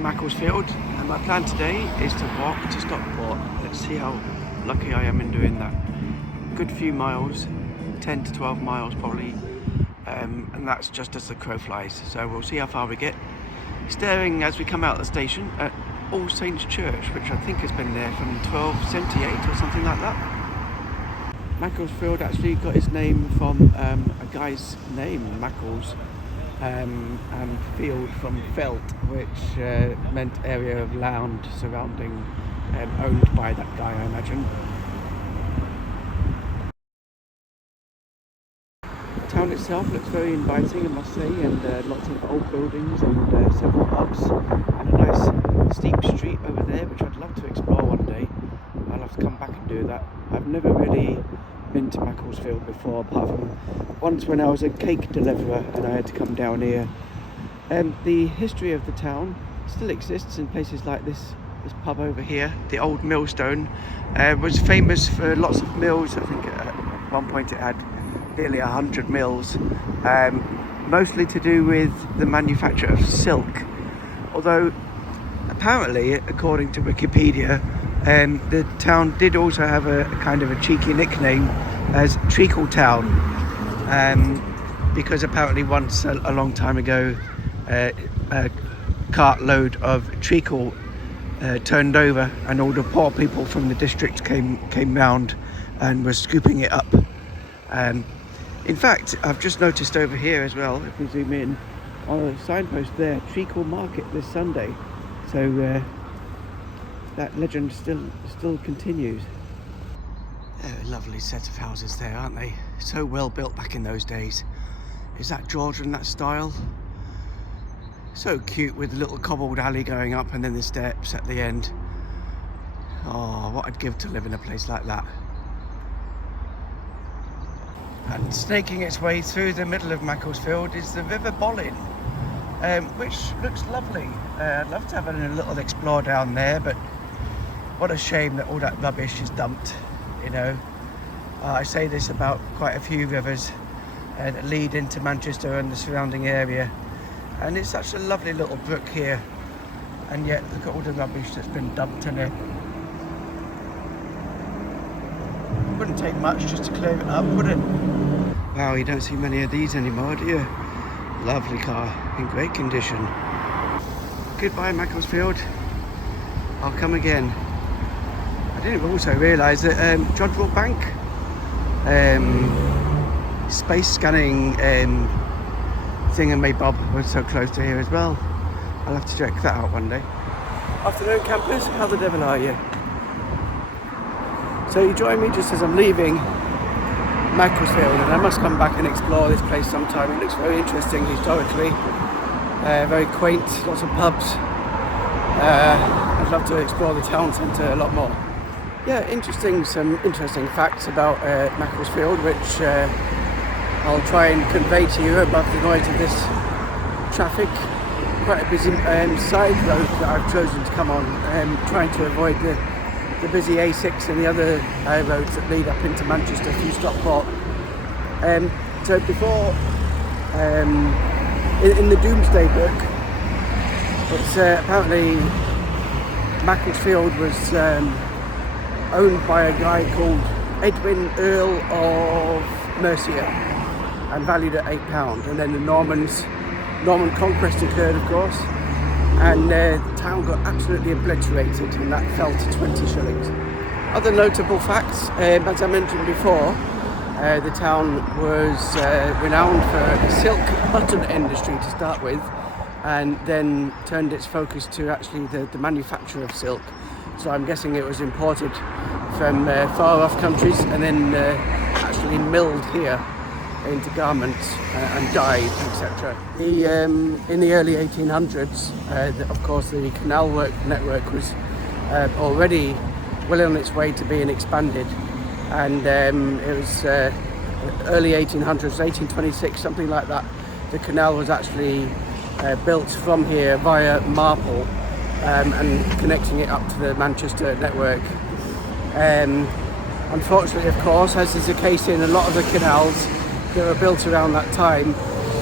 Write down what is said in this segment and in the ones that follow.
from Macclesfield, and my plan today is to walk to Stockport. Let's see how lucky I am in doing that. Good few miles, 10 to 12 miles probably, and that's just as the crow flies, so we'll see how far we get. Staring as we come out of the station at All Saints Church, which I think has been there from 1278 or something like that. Macclesfield actually got its name from a guy's name, Maccles, and field from felt, which meant area of land surrounding, owned by that guy, I imagine. The town itself looks very inviting, I must say, and lots of old buildings and several pubs, and a nice steep street over there, which I'd love to explore one day. I'll have to come back and do that. I've never really been to Macclesfield before, apart from once when I was a cake deliverer and I had to come down here. The history of the town still exists in places like this pub over here. The old millstone was famous for lots of mills. I think at one point it had nearly 100 mills, mostly to do with the manufacture of silk, although apparently, according to Wikipedia, the town did also have a kind of a cheeky nickname as Treacle Town, because apparently once a long time ago a cartload of treacle turned over, and all the poor people from the district came round and were scooping it up. In fact, I've just noticed over here as well, if we zoom in, on a signpost there, Treacle Market this Sunday. So that legend still continues. They're a lovely set of houses there, aren't they? So well built back in those days. Is that Georgian, that style? So cute, with a little cobbled alley going up and then the steps at the end. Oh, what I'd give to live in a place like that. And snaking its way through the middle of Macclesfield is the River Bollin, which looks lovely. I'd love to have a little explore down there, but what a shame that all that rubbish is dumped, you know. I say this about quite a few rivers that lead into Manchester and the surrounding area, and it's such a lovely little brook here, and yet look at all the rubbish that's been dumped in it. Wouldn't take much just to clear it up, would it? Wow, you don't see many of these anymore, do you? Lovely car, in great condition. Goodbye Macclesfield, I'll come again. I didn't also realise that Jodrell Bank space scanning thingamabob was so close to here as well. I'll have to check that out one day. Afternoon campers, how the devil are you? So you join me just as I'm leaving Macclesfield, and I must come back and explore this place sometime. It looks very interesting historically, very quaint, lots of pubs. I'd love to explore the town centre a lot more. Yeah, some interesting facts about Macclesfield, which I'll try and convey to you above the noise of this traffic. Quite a busy side road that I've chosen to come on, trying to avoid the busy A6 and the other roads that lead up into Manchester through Stockport. So before, in the Doomsday Book, it's apparently Macclesfield was owned by a guy called Edwin, Earl of Mercia, and valued at £8. And then the Norman conquest occurred, of course, and the town got absolutely obliterated, and that fell to 20 shillings. Other notable facts, as I mentioned before, the town was renowned for the silk cotton industry to start with, and then turned its focus to actually the manufacture of silk. So I'm guessing it was imported from far off countries and then actually milled here into garments and dyed, etc. In the early 1800s, of course, the canal network was already well on its way to being expanded, and it was early 1800s, 1826, something like that. The canal was actually built from here via Marple, and connecting it up to the Manchester network. Unfortunately, of course, as is the case in a lot of the canals that were built around that time,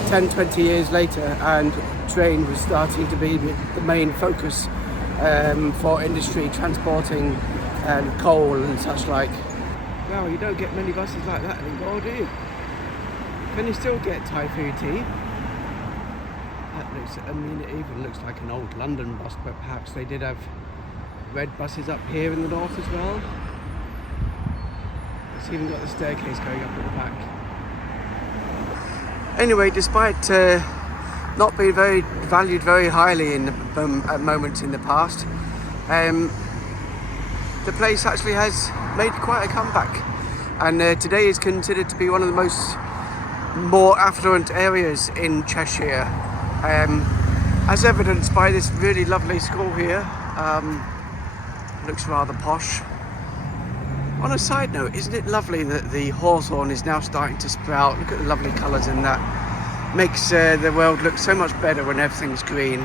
10-20 years later, and train was starting to be the main focus for industry transporting coal and such like. Well, you don't get many buses like that anymore, do you? Can you still get Thai food tea? I mean, it even looks like an old London bus, but perhaps they did have red buses up here in the north as well. It's even got the staircase going up at the back. Anyway, despite not being valued very highly at moments in the past, the place actually has made quite a comeback, and today is considered to be one of the more affluent areas in Cheshire, as evidenced by this really lovely school here. Looks rather posh. On a side note, isn't it lovely that the hawthorn is now starting to sprout? Look at the lovely colours in that. Makes the world look so much better when everything's green.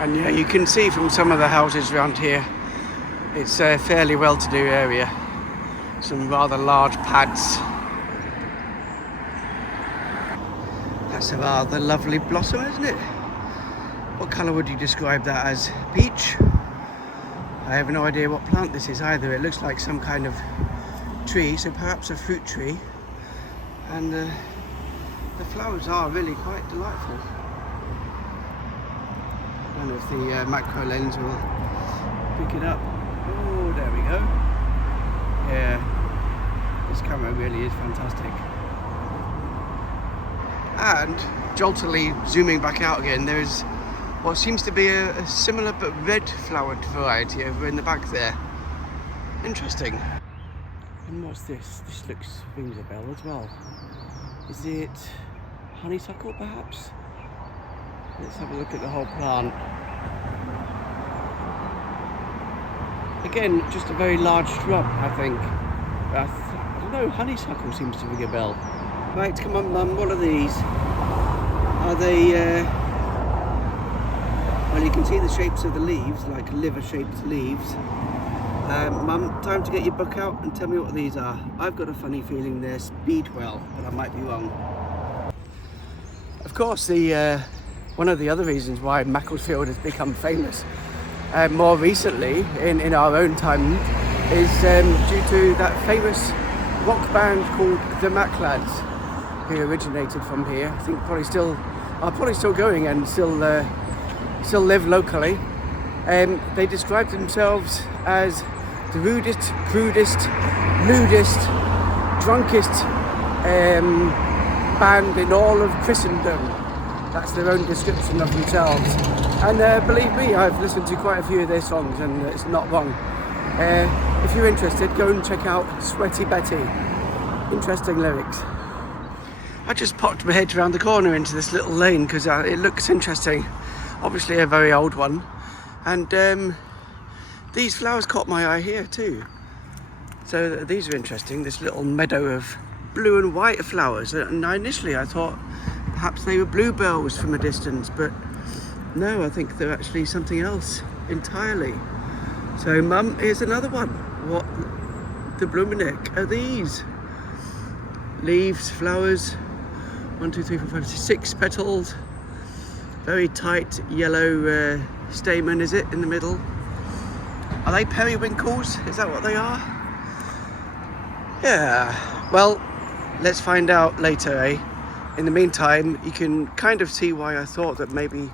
And yeah, you can see from some of the houses around here, it's a fairly well-to-do area. Some rather large pads. That's a rather lovely blossom, isn't it? What colour would you describe that as? Peach? I have no idea what plant this is either. It looks like some kind of tree, so perhaps a fruit tree. And the flowers are really quite delightful. I don't know if the macro lens will pick it up. Oh, there we go. Yeah, this camera really is fantastic. And joltily zooming back out again, there's what seems to be a similar but red flowered variety over in the back there. Interesting. And what's this? This rings a bell as well. Is it honeysuckle perhaps? Let's have a look at the whole plant. Again, just a very large shrub, I think. I don't know, honeysuckle seems to ring a bell. Right, come on Mum, what are these? Are they, well, you can see the shapes of the leaves, like liver-shaped leaves. Mum, time to get your book out and tell me what these are. I've got a funny feeling they're speedwell, but I might be wrong. Of course, one of the other reasons why Macclesfield has become famous more recently, in our own time, is due to that famous rock band called the Macc who originated from here. I think probably still going and still live locally. They described themselves as the rudest, crudest, lewdest, drunkest band in all of Christendom. That's their own description of themselves. And believe me, I've listened to quite a few of their songs and it's not wrong. If you're interested, go and check out Sweaty Betty. Interesting lyrics. I just popped my head around the corner into this little lane because it looks interesting. Obviously a very old one. And these flowers caught my eye here too. So these are interesting, this little meadow of blue and white flowers. And initially I thought perhaps they were bluebells from a distance, but no, I think they're actually something else entirely. So Mum, here's another one. What the bloomineck are these? Leaves, flowers, 1, 2, 3, 4, 5, 6 petals. Very tight yellow stamen, is it, in the middle? Are they periwinkles? Is that what they are? Yeah, well, let's find out later, eh? In the meantime, you can kind of see why I thought that maybe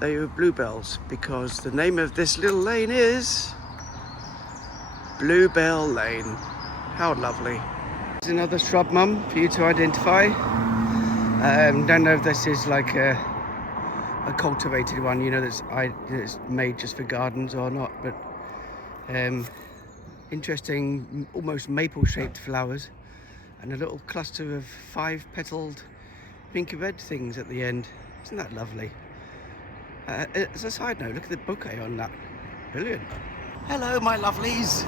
they were bluebells, because the name of this little lane is Bluebell Lane. How lovely. There's another shrub, Mum, for you to identify. Don't know if this is like a cultivated one, you know, that's made just for gardens or not, but interesting, almost maple-shaped flowers, and a little cluster of 5-petaled pinky red things at the end. Isn't that lovely? As a side note, look at the bouquet on that. Brilliant. Hello, my lovelies.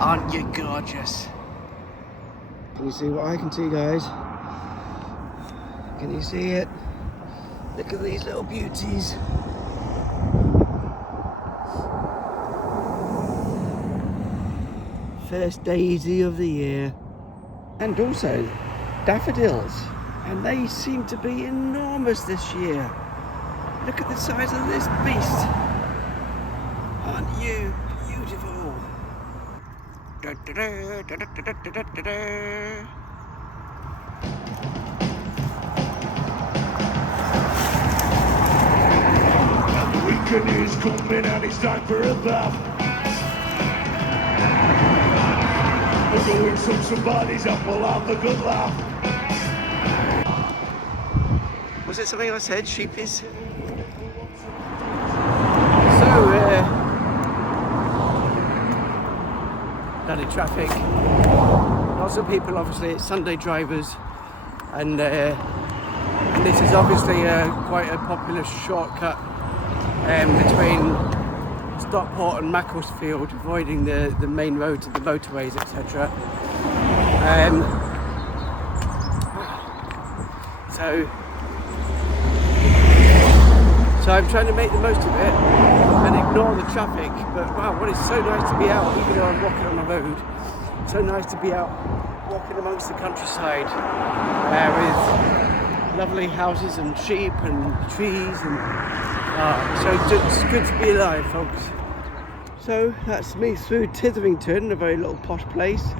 Aren't you gorgeous? Can you see what I can see, guys? Can you see it? Look at these little beauties. First daisy of the year. And also daffodils. And they seem to be enormous this year. Look at the size of this beast. Aren't you beautiful? Da, da, da, da, da, da, da, da, da. The weekend is coming and it's time for a bath. We'll go and suck some bodies up, we'll have a good laugh. Was it something I said? Sheepies? So, bloody traffic. Lots of people, obviously, it's Sunday drivers, and this is obviously quite a popular shortcut between Stockport and Macclesfield, avoiding the main roads and the motorways, etc. So I'm trying to make the most of it and ignore the traffic, but wow, what it's so nice to be out, even though I'm walking on the road. So nice to be out walking amongst the countryside with lovely houses and sheep and trees, and so it's good to be alive, folks. So that's me through Titherington, a very little posh place,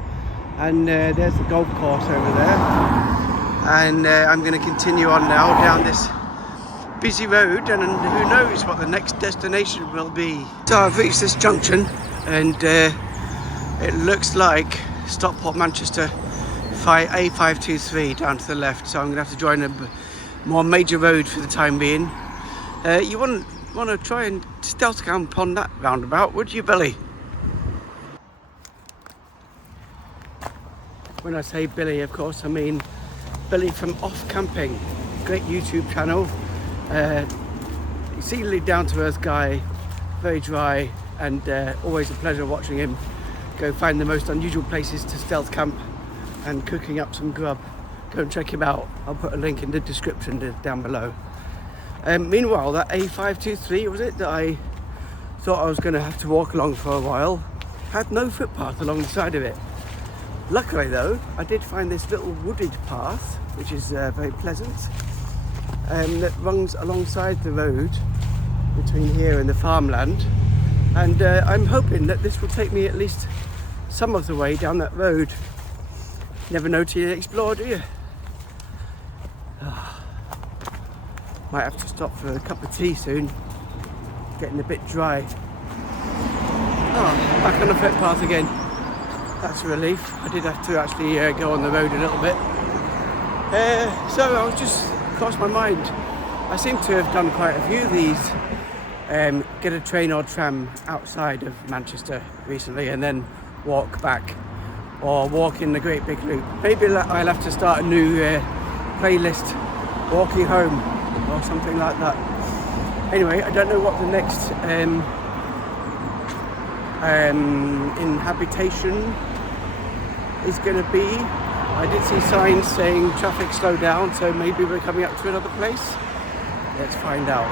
and there's the golf course over there, and I'm going to continue on now down this busy road, and who knows what the next destination will be. So I've reached this junction, and it looks like Stockport Manchester A523 down to the left, so I'm going to have to join a more major road for the time being. You wouldn't want to try and stealth camp on that roundabout, would you, Billy? When I say Billy, of course, I mean Billy from Off Camping, great YouTube channel. Exceedingly down-to-earth guy, very dry, and always a pleasure watching him go find the most unusual places to stealth camp and cooking up some grub. Go and check him out. I'll put a link in the description down below. Meanwhile, that A523, was it, that I thought I was going to have to walk along for a while, had no footpath along the side of it. Luckily though, I did find this little wooded path, which is very pleasant, that runs alongside the road between here and the farmland, and I'm hoping that this will take me at least some of the way down that road. Never know till you explore, do you? Might have to stop for a cup of tea soon. Getting a bit dry. Back on the footpath again. That's a relief. I did have to actually go on the road a little bit. So I was just crossed my mind. I seem to have done quite a few of these. Get a train or tram outside of Manchester recently and then walk back, or walk in the great big loop. Maybe I'll have to start a new playlist, walking home or something like that. Anyway, I don't know what the next inhabitation is going to be. I did see signs saying traffic slow down, so maybe we're coming up to another place. Let's find out.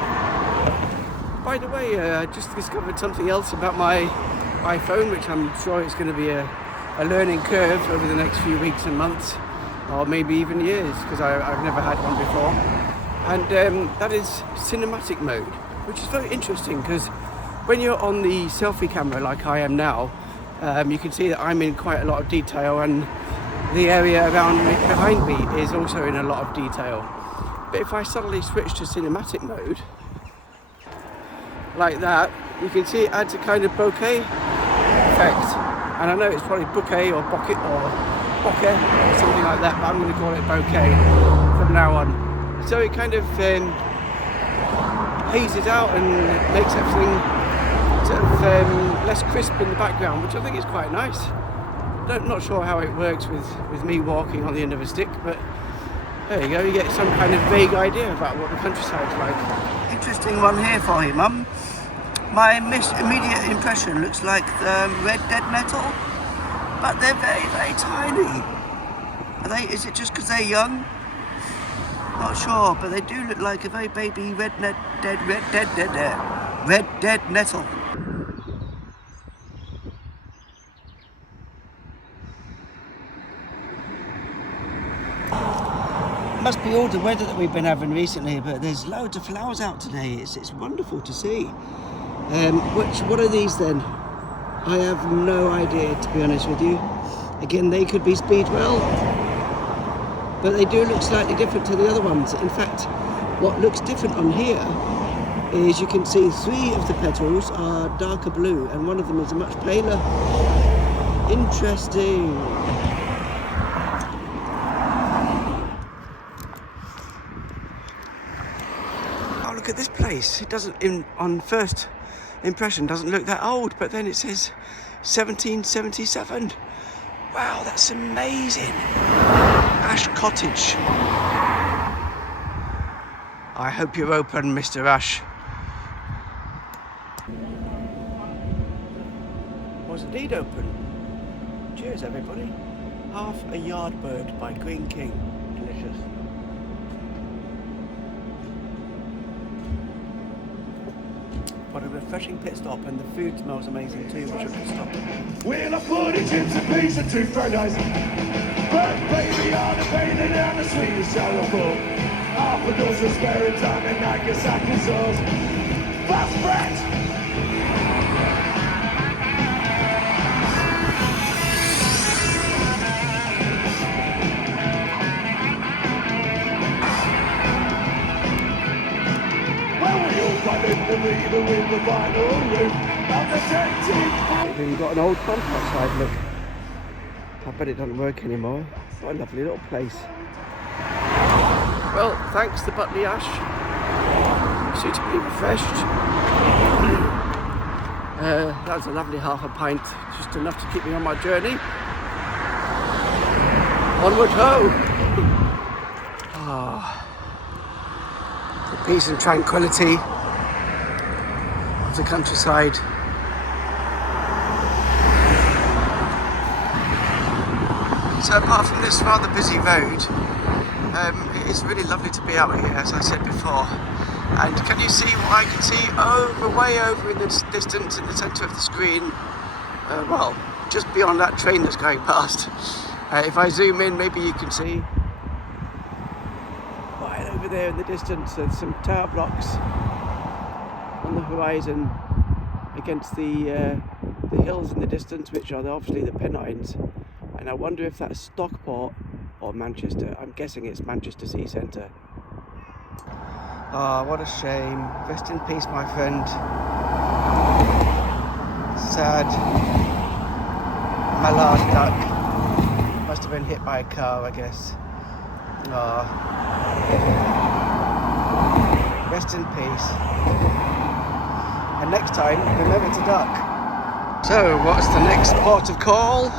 By the way, I just discovered something else about my iPhone, which I'm sure it's going to be a learning curve over the next few weeks and months, or maybe even years, because I've never had one before. And that is cinematic mode, which is very interesting, because when you're on the selfie camera like I am now, you can see that I'm in quite a lot of detail, and the area around me, behind me, is also in a lot of detail. But if I suddenly switch to cinematic mode, like that, you can see it adds a kind of bokeh effect. And I know it's probably bouquet or bucket or bokeh or something like that, but I'm going to call it bokeh from now on. So it kind of hazes out and makes everything sort of less crisp in the background, which I think is quite nice. I'm not sure how it works with me walking on the end of a stick, but there you go, you get some kind of vague idea about what the countryside's like. Interesting one here for you, Mum. My immediate impression looks like red dead nettle, but they're very, very tiny. Are they? Is it just because they're young? Not sure, but they do look like a very baby red dead nettle. must be all the weather that we've been having recently, but there's loads of flowers out today. It's wonderful to see. What are these then? I have no idea, to be honest with you. Again, they could be speedwell, but they do look slightly different to the other ones. In fact, what looks different on here is you can see 3 of the petals are darker blue and one of them is a much paler. Interesting. Oh, look at this place. It doesn't, on first impression, doesn't look that old, but then it says 1777. Wow, that's amazing. Ash Cottage. I hope you're open, Mr. Ash. Was indeed open. Cheers, everybody. Half a Yardbird by Green King. Delicious. What a refreshing pit stop, and the food smells amazing too, which I could stop. Well, I put it chips and peas and 2 fried rice. But baby, on a painted down the sweetest shallow bowl. Half a dozen spare time and Nagasaki sauce. Fast bread! With the vinyl roof of the 10th. They've even got an old pump outside, look. I bet it doesn't work anymore. What a lovely little place. Well, thanks to Butley Ash. Suitably refreshed. That was a lovely half a pint, just enough to keep me on my journey. Onward ho! Ah, the peace and tranquility of the countryside. So apart from this rather busy road, it's really lovely to be out here, as I said before. And can you see what I can see way over in the distance in the centre of the screen? Well, just beyond that train that's going past. If I zoom in, maybe you can see right over there in the distance there's some tower blocks on the horizon against the hills in the distance, which are obviously the Pennines. And I wonder if that's Stockport or Manchester. I'm guessing it's Manchester City Centre. Ah, what a shame. Rest in peace, my friend. Sad. My last duck must have been hit by a car, I guess. Ah. Rest in peace. And next time, remember to duck. So, what's the next port of call?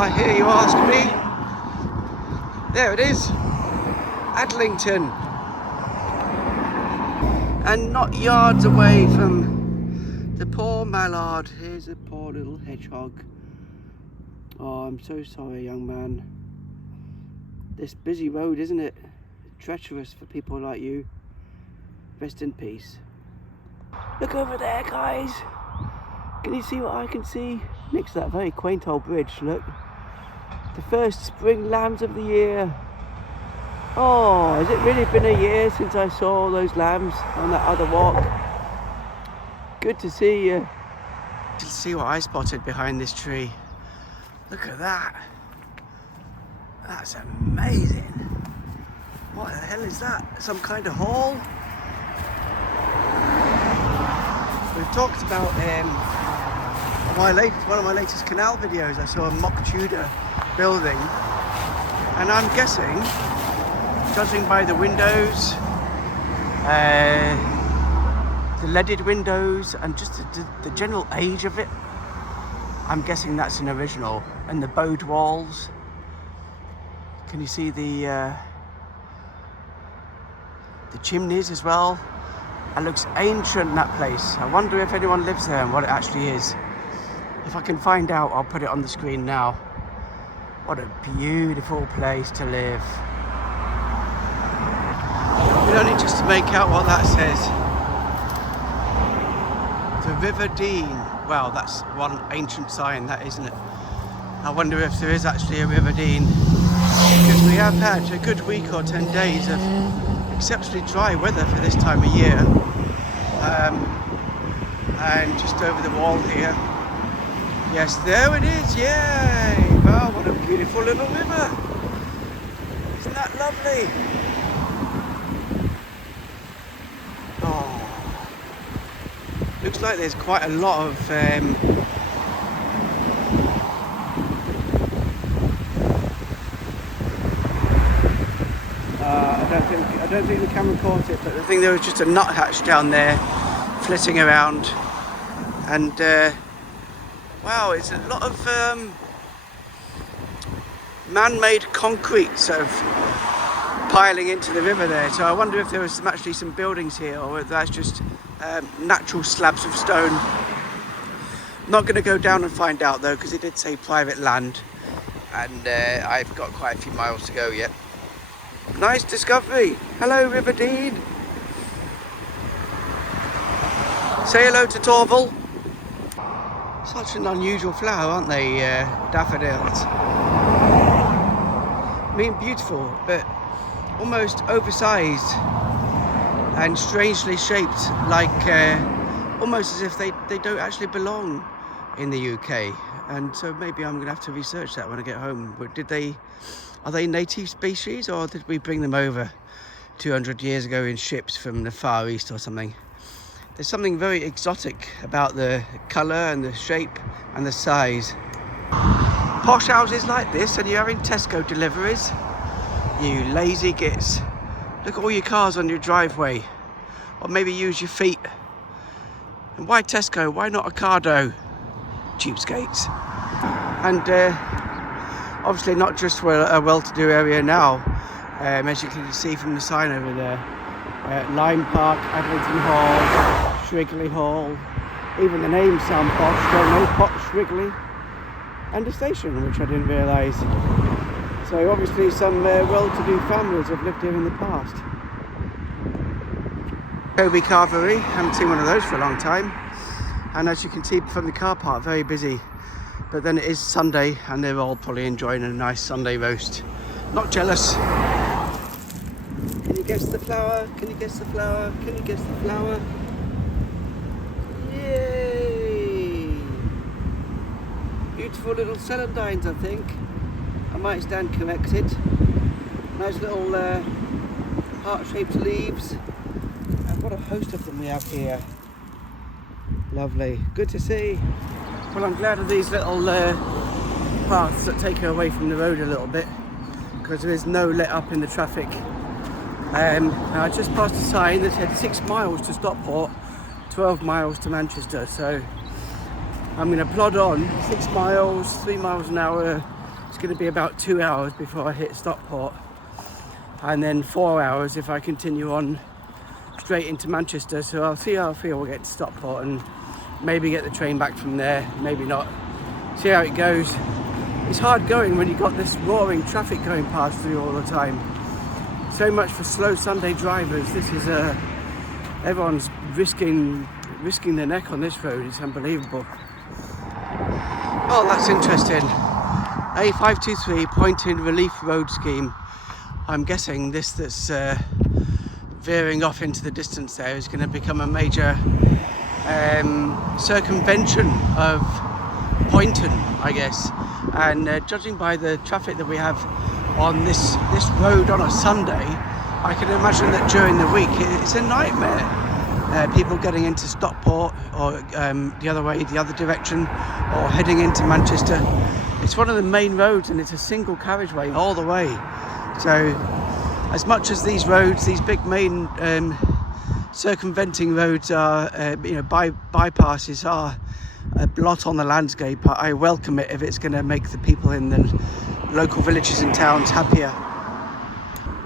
I hear you ask me. There it is. Adlington. And not yards away from the poor mallard. Here's a poor little hedgehog. Oh, I'm so sorry, young man. This busy road, isn't it? Treacherous for people like you. Rest in peace. Look over there, guys. Can you see what I can see? Next to that very quaint old bridge, look. The first spring lambs of the year. Oh, has it really been a year since I saw all those lambs on that other walk? Good to see you. Let's see what I spotted behind this tree. Look at that. That's amazing. What the hell is that? Some kind of hall? We've talked about one of my latest canal videos. I saw a mock Tudor building, and I'm guessing, judging by the windows, the leaded windows, and just the general age of it, I'm guessing that's an original. And the bowed walls. Can you see the chimneys as well? It looks ancient, that place. I wonder if anyone lives there and what it actually is. If I can find out, I'll put it on the screen now. What a beautiful place to live. You don't need just to make out what that says. The River Dean. Well, that's one ancient sign, that, isn't it? I wonder if there is actually a River Dean. because we have had a good week or 10 days of exceptionally dry weather for this time of year. And just over the wall here, yes, there it is, yay! Wow, what a beautiful little river. Isn't that lovely? Oh, looks like there's quite a lot of I don't think the camera caught it, but I think there was just a nuthatch down there flitting around, and wow, it's a lot of man-made concrete sort of piling into the river there. So I wonder if there was actually some buildings here, or if that's just natural slabs of stone. Not going to go down and find out though, because it did say private land, and I've got quite a few miles to go yet. Nice discovery. Hello, River Dean. Say hello to Torval. Such an unusual flower, aren't they, daffodils? I mean, beautiful, but almost oversized and strangely shaped, like almost as if they don't actually belong in the UK. And so maybe I'm going to have to research that when I get home. But are they native species, or did we bring them over 200 years ago in ships from the Far East or something? There's something very exotic about the colour and the shape and the size. Posh houses like this, and you're having Tesco deliveries? You lazy gits. Look at all your cars on your driveway. Or maybe use your feet. And why Tesco? Why not Ocado? Cheapskates. And obviously not just for a well-to-do area now, as you can see from the sign over there. Lime Park, Adlington Hall, Shrigley Hall, even the names sound posh, don't they? Pot Shrigley, and a station, which I didn't realise. So obviously some well-to-do families have lived here in the past. Kobe Carvery, haven't seen one of those for a long time. And as you can see from the car park, very busy. But then it is Sunday, and they're all probably enjoying a nice Sunday roast. Not jealous. Can you guess the flower? Can you guess the flower? Can you guess the flower? Yay! Beautiful little celandines, I think. I might stand corrected. Nice little heart-shaped leaves. And what a host of them we have here. Lovely. Good to see. Well, I'm glad of these little paths that take her away from the road a little bit, because there is no let up in the traffic. I just passed a sign that said 6 miles to Stockport, 12 miles to Manchester, so I'm going to plod on. 6 miles, 3 miles an hour. It's going to be about 2 hours before I hit Stockport, and then 4 hours if I continue on straight into Manchester. So I'll see how I feel. We'll get to Stockport and maybe get the train back from there, maybe not. See how it goes. It's hard going when you've got this roaring traffic going past you all the time. So much for slow Sunday drivers. This is everyone's risking their neck on this road. It's unbelievable. Oh, that's interesting. A523 Point-in Relief Road Scheme. I'm guessing this that's veering off into the distance there is going to become a major circumvention of Poynton, I guess. And judging by the traffic that we have on this road on a Sunday, I can imagine that during the week it's a nightmare. People getting into Stockport, or the other way, the other direction, or heading into Manchester. It's one of the main roads, and it's a single carriageway all the way. So as much as these roads, these big main circumventing roads are, bypasses are a blot on the landscape, I welcome it if it's going to make the people in the local villages and towns happier,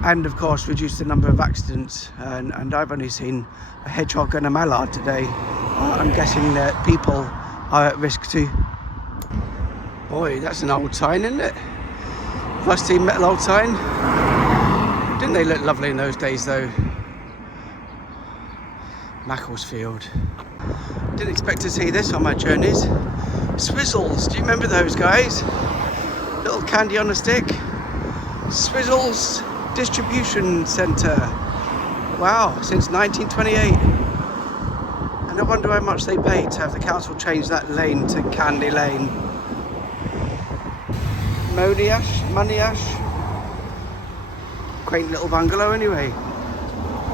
and of course reduce the number of accidents. And I've only seen a hedgehog and a mallard today. I'm guessing that people are at risk too. Boy, that's an old sign, isn't it? Rusty metal old sign. Didn't they look lovely in those days though? Macclesfield. Didn't expect to see this on my journeys. Swizzles, do you remember those guys? Little candy on a stick. Swizzles Distribution Centre. Wow, since 1928. And I wonder how much they paid to have the council change that lane to Candy Lane. Moniash. Quaint little bungalow anyway.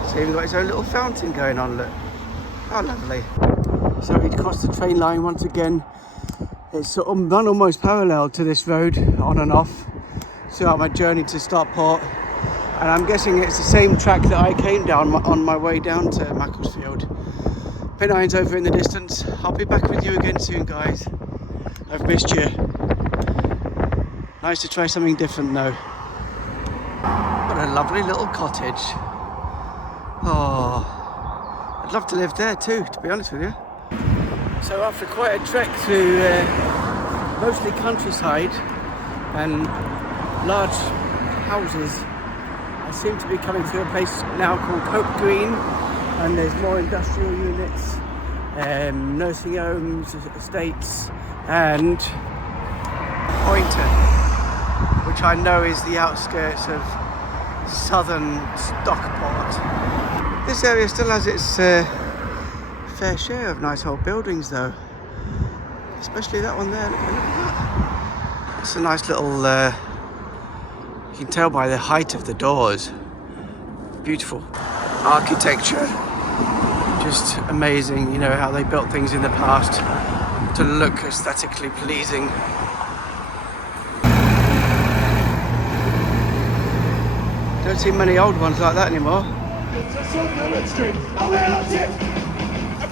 It's even got its own little fountain going on, look. How lovely. So we'd crossed the train line once again. It's sort of run almost parallel to this road, on and off, throughout my journey to Stockport. And I'm guessing it's the same track that I came down on my way down to Macclesfield. Pennines over in the distance. I'll be back with you again soon, guys. I've missed you. Nice to try something different though. What a lovely little cottage. Oh, I'd love to live there too, to be honest with you. So after quite a trek through mostly countryside and large houses, I seem to be coming to a place now called Hope Green, and there's more industrial units, nursing homes, estates, and Poynton, which I know is the outskirts of southern Stockport. This area still has its fair share of nice old buildings though, especially that one there. Look at that. It's a nice little, you can tell by the height of the doors, beautiful architecture, just amazing, you know, how they built things in the past to look aesthetically pleasing. Don't see many old ones like that anymore.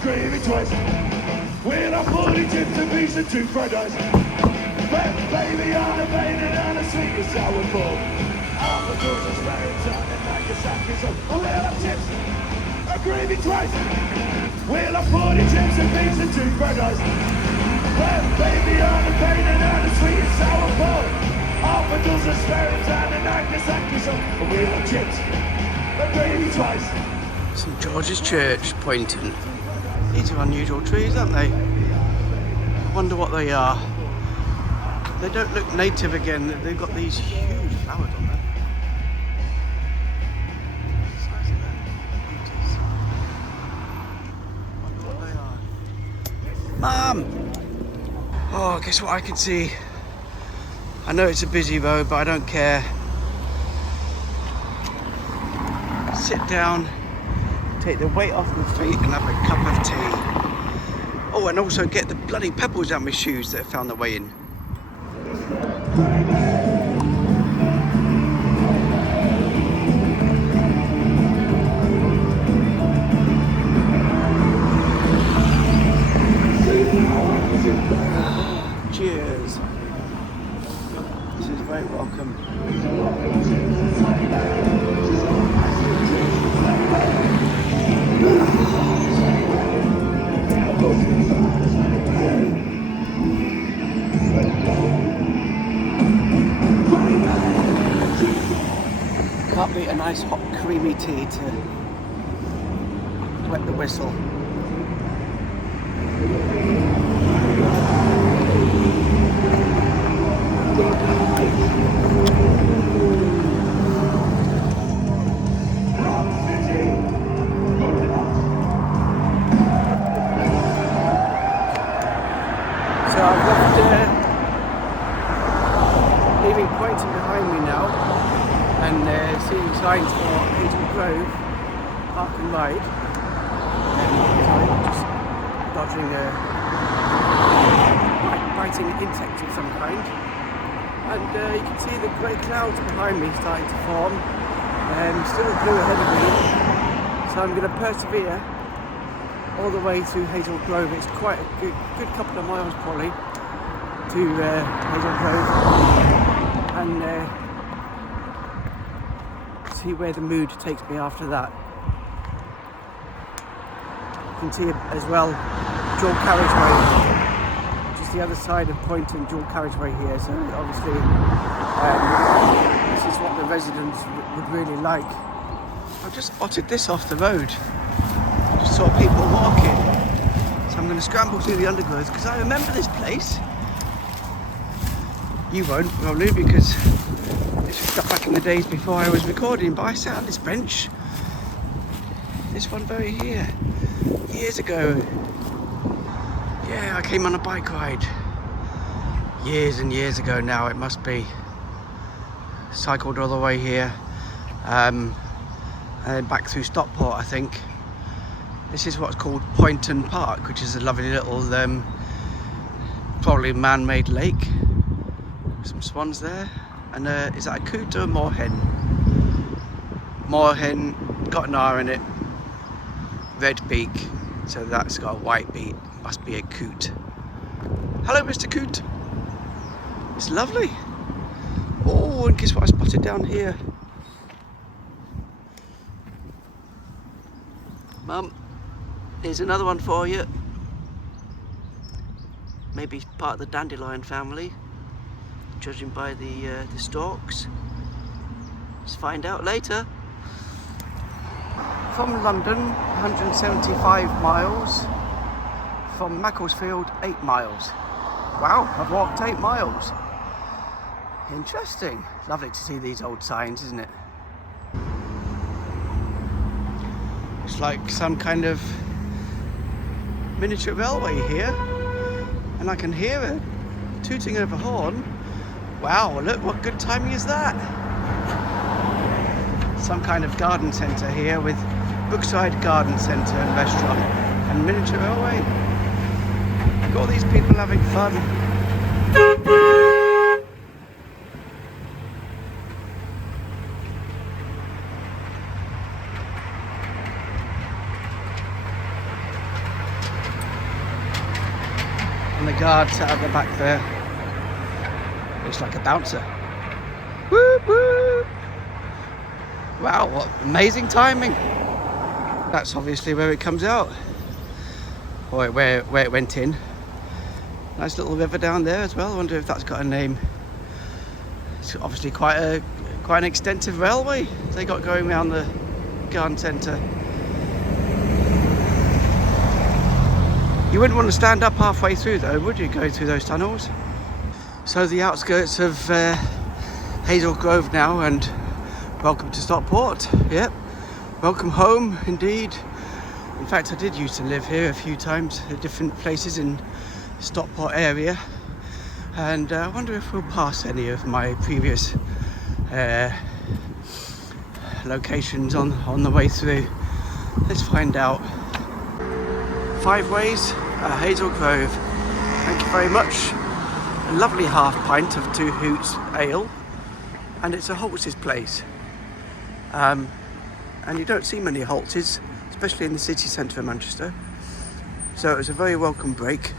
Gravy twice. When I put it chips and beans and 2 fried rice. But baby, on a painted and a sweet and sour pork. All the girls are sparing time and Nagasaki so. Oh, well, I'm chips. A gravy twice. Well, I put it chips and beans and 2 fried rice. But baby, on a painted and a sweet and sour pork. All the girls are sparing time and Nagasaki so. Oh, well, I'm chips. A gravy twice. St George's Church, Poynton. These are unusual trees, aren't they? I wonder what they are. They don't look native again. They've got these huge flowers on them. The size of them. Beauties. Wonder what they are. Mum! Oh, guess what I can see? I know it's a busy road, but I don't care. Sit down. Take the weight off my feet and have a cup of tea. Oh, and also get the bloody pebbles out of my shoes that have found their way in. Cheers. This is very welcome. Can't beat a nice hot creamy tea to wet the whistle. So I've left leaving Poynton behind me now, and seeing signs for Hazel Grove Park and Ride. Sorry, just dodging a biting insect of some kind. And you can see the grey clouds behind me starting to form. Still blue ahead of me, so I'm going to persevere all the way to Hazel Grove. It's quite a good couple of miles probably to Hazel Grove, and see where the mood takes me after that. You can see as well dual carriageway, just the other side of Poynton, dual carriageway here, so obviously this is what the residents would really like. I've just spotted this off the road. Just saw people walking, so I'm going to scramble through the undergrowth because I remember this place. You won't probably, because this was stuff back in the days before I was recording, but I sat on this bench, this one very here, years ago. Yeah, I came on a bike ride years and years ago now, it must be. Cycled all the way here, and then back through Stockport, I think. This is what's called Poynton Park, which is a lovely little, probably man-made lake. Some swans there, and is that a coot or a moorhen? Moorhen, got an R in it, red beak, so that's got a white beak, must be a coot. Hello, Mr. Coot. It's lovely. Oh, and guess what I spotted down here? Mum, here's another one for you. Maybe part of the dandelion family, judging by the stalks. Let's find out later. From London, 175 miles. From Macclesfield, 8 miles. Wow, I've walked 8 miles. Interesting. Lovely to see these old signs, isn't it? It's like some kind of miniature railway here, and I can hear a tooting of a horn. Wow, look, what good timing is that? Some kind of garden centre here with Brookside Garden Centre and restaurant and miniature railway. Look at all these people having fun. And the guard sat at the back there. Looks like a bouncer. Whoop, whoop. Wow, what amazing timing. That's obviously where it comes out. Or where it went in. Nice little river down there as well. I wonder if that's got a name. It's obviously quite an extensive railway they got going around the garden centre. You wouldn't want to stand up halfway through though, would you, going through those tunnels? So the outskirts of Hazel Grove now, and welcome to Stockport. Yep, welcome home indeed. In fact, I did used to live here a few times at different places in the Stockport area, and I wonder if we'll pass any of my previous locations on the way through. Let's find out. 5 ways, Hazel Grove. Thank you very much. A lovely half pint of 2 Hoots ale, and it's a Holtz's place. And you don't see many Holtz's, especially in the city centre of Manchester. So it was a very welcome break,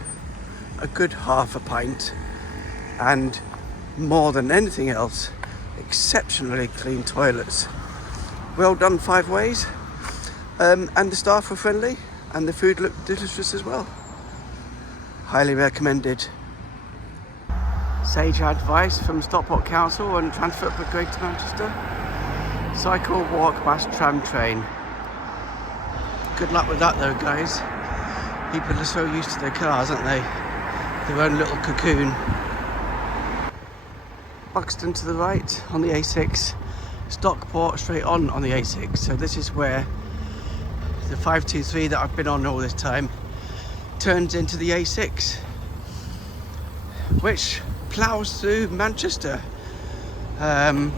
a good half a pint, and more than anything else, exceptionally clean toilets. Well done, 5 ways. And the staff were friendly, and the food looked delicious as well. Highly recommended. Sage advice from Stockport Council on transport for Greater Manchester. Cycle, walk, bus, tram, train. Good luck with that though, guys. People are so used to their cars, aren't they? Their own little cocoon. Buxton to the right on the A6. Stockport straight on the A6. So this is where the 523 that I've been on all this time turns into the A6, which ploughs through Manchester. And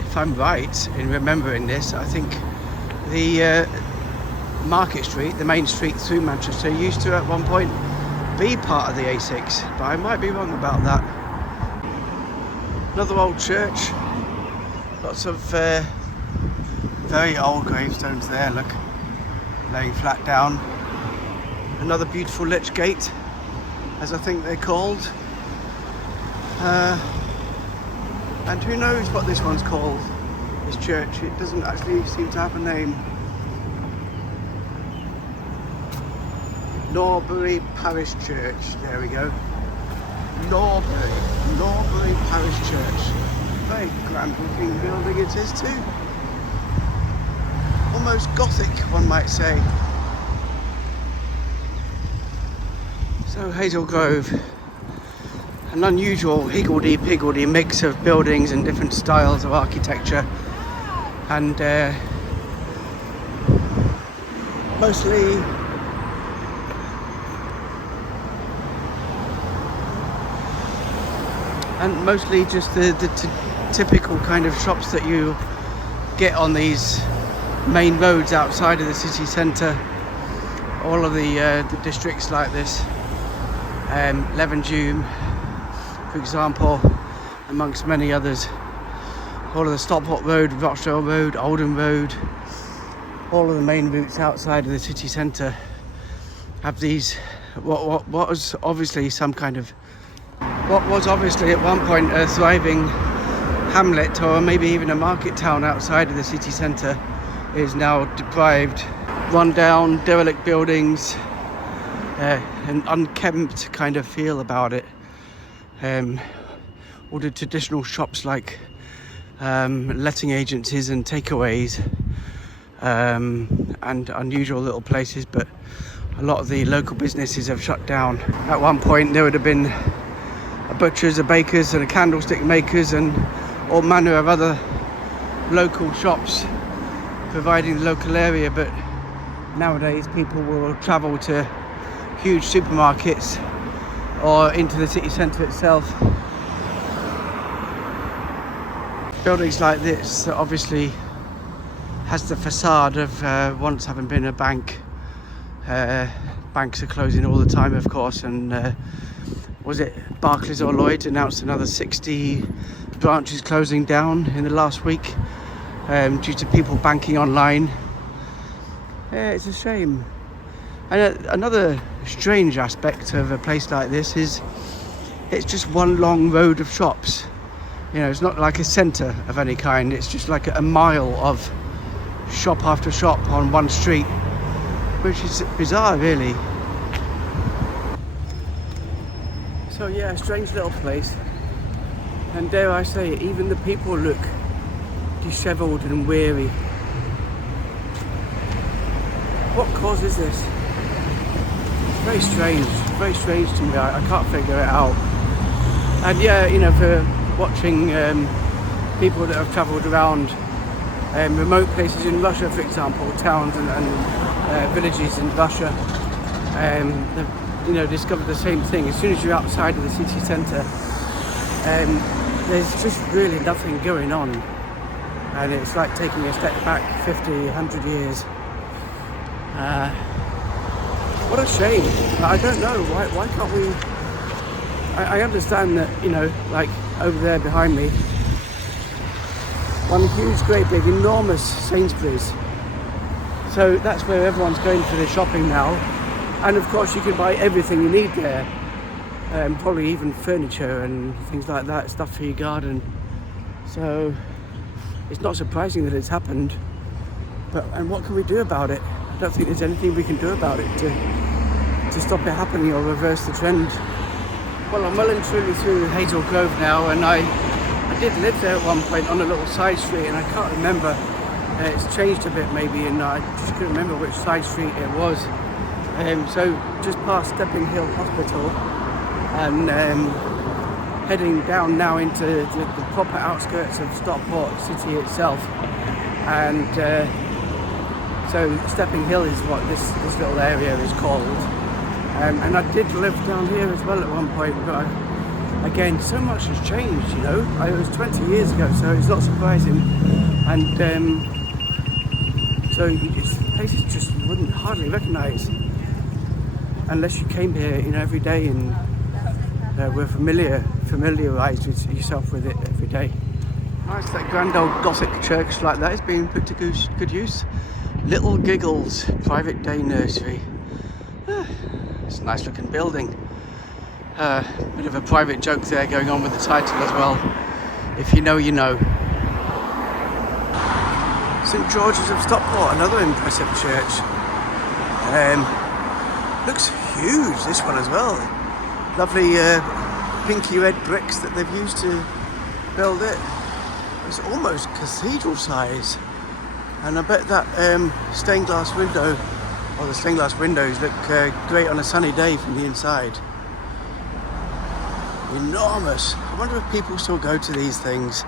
if I'm right in remembering this, I think the Market Street, the main street through Manchester, used to at one point be part of the A6, but I might be wrong about that. Another old church, lots of very old gravestones there, look, laying flat down. Another beautiful lich gate, as I think they're called. And who knows what this one's called, this church. It doesn't actually seem to have a name. Norbury Parish Church, there we go. Norbury Parish Church. Very grand looking building it is too. Almost Gothic, one might say. So Hazel Grove, an unusual higgledy-piggledy mix of buildings and different styles of architecture, and mostly just the typical kind of shops that you get on these main roads outside of the city centre. All of the districts like this, Levenshulme, for example, amongst many others. All of the Stockport Road, Rochdale Road, Oldham Road, all of the main routes outside of the city centre have these what was obviously at one point a thriving hamlet, or maybe even a market town outside of the city centre, is now deprived, run down, derelict buildings, an unkempt kind of feel about it. All the traditional shops like letting agencies and takeaways, and unusual little places, but a lot of the local businesses have shut down. At one point there would have been a butcher's, a baker's and a candlestick maker's and all manner of other local shops providing the local area, but nowadays people will travel to huge supermarkets or into the city centre itself. Buildings like this that obviously has the facade of once having been a bank. Banks are closing all the time, of course, and was it Barclays or Lloyds announced another 60 branches closing down in the last week due to people banking online. Yeah, it's a shame. And another strange aspect of a place like this is it's just one long road of shops. You know, it's not like a centre of any kind, it's just like a mile of shop after shop on one street, which is bizarre, really. So yeah, a strange little place, and dare I say it, even the people look dishevelled and weary. What causes this? It's very strange to me. I can't figure it out. And yeah, you know, for watching people that have travelled around remote places in Russia, for example, towns and villages in Russia, they've discovered the same thing. As soon as you're outside of the city centre, there's just really nothing going on, and it's like taking a step back 50, 100 years. What a shame. I don't know, why can't we... I understand that, you know, like over there behind me, one huge, great big, enormous Sainsbury's. So that's where everyone's going for their shopping now. And of course you can buy everything you need there. Probably even furniture and things like that, stuff for your garden. So it's not surprising that it's happened. And what can we do about it? I don't think there's anything we can do about it to stop it happening or reverse the trend. Well, I'm well and truly through Hazel Grove now, and I did live there at one point on a little side street, and I can't remember. It's changed a bit maybe, and I just couldn't remember which side street it was. So just past Stepping Hill Hospital, and heading down now into the proper outskirts of Stockport city itself. And so Stepping Hill is what this little area is called. And I did live down here as well at one point, but again, so much has changed, you know. It was 20 years ago, so it's not surprising. And so it's places just you wouldn't hardly recognise unless you came here, you know, every day and were familiarised with yourself with it every day. Nice, that grand old Gothic church like that is being put to good use. Little Giggles Private Day Nursery. It's a nice looking building. Bit of a private joke there going on with the title as well. If you know, you know. St George's of Stockport, another impressive church. Looks huge, this one as well. Lovely pinky red bricks that they've used to build it. It's almost cathedral size. And I bet that stained glass window, or the stained glass windows, look great on a sunny day from the inside. enormous. I wonder if people still go to these things.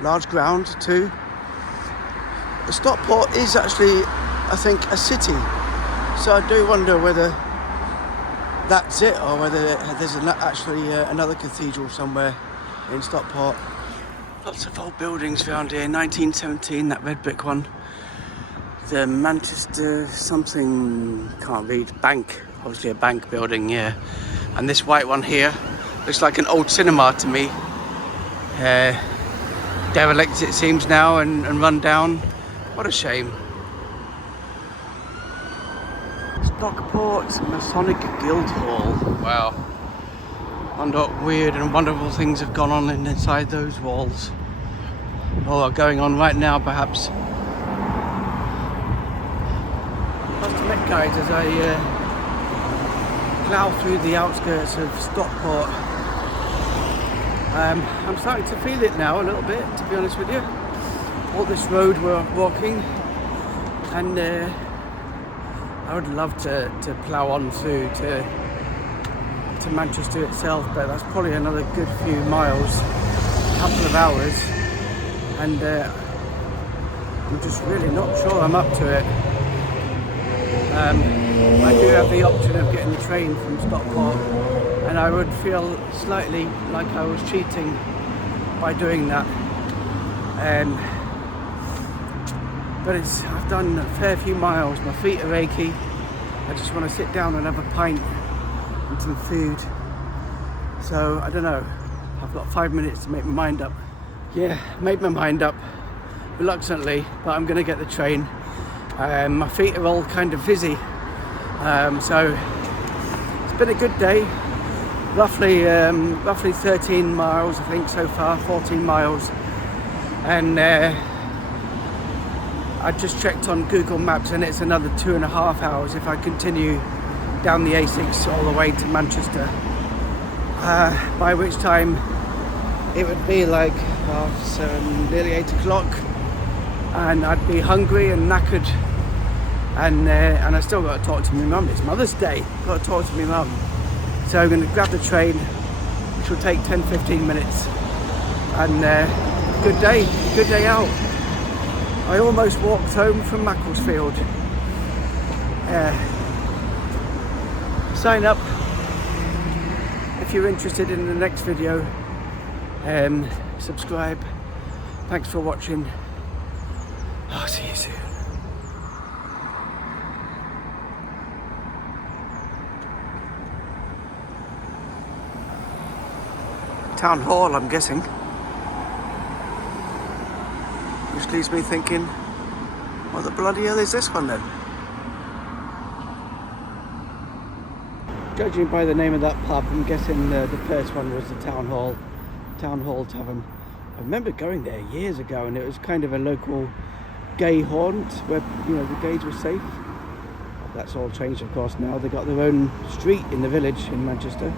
Large ground too. Stockport is actually, I think, a city. So I do wonder whether that's it, or whether there's actually another cathedral somewhere in Stockport. Lots of old buildings around here. 1917, that red brick one. The Manchester something, can't read, bank. Obviously a bank building, yeah. And this white one here looks like an old cinema to me. Derelict it seems now and run down. What a shame. Stockport's Masonic Guildhall. Wow. Wonder what weird and wonderful things have gone on inside those walls. Or are going on right now, perhaps. Must admit, guys, as I plough through the outskirts of Stockport, I'm starting to feel it now a little bit, to be honest with you. All this road we're walking, and I would love to plough on through to Manchester itself, but that's probably another good few miles, a couple of hours, and I'm just really not sure I'm up to it. I do have the option of getting the train from Stockport, and I would feel slightly like I was cheating by doing that. But I've done a fair few miles, my feet are achy, I just want to sit down and have a pint and some food. So I don't know, I've got 5 minutes to make my mind up. Yeah, made my mind up, reluctantly, but I'm going to get the train. My feet are all kind of fizzy, so it's been a good day. Roughly 13 miles, I think, so far, 14 miles, and I just checked on Google Maps, and it's another 2.5 hours if I continue down the A6 all the way to Manchester, by which time it would be like 7, nearly 8 o'clock, and I'd be hungry and knackered, and I still got to talk to my mum. It's Mother's Day, got to talk to my mum. So I'm going to grab the train, which will take 10-15 minutes, and good day out. I almost walked home from Macclesfield. Sign up if you're interested in the next video. Subscribe. Thanks for watching. I'll see you soon. Town Hall, I'm guessing. Which leaves me thinking, what the bloody hell is this one then? Judging by the name of that pub, I'm guessing the first one was the Town Hall Tavern. I remember going there years ago, and it was kind of a local gay haunt where, you know, the gays were safe. That's all changed, of course, now. They got their own street in the village in Manchester.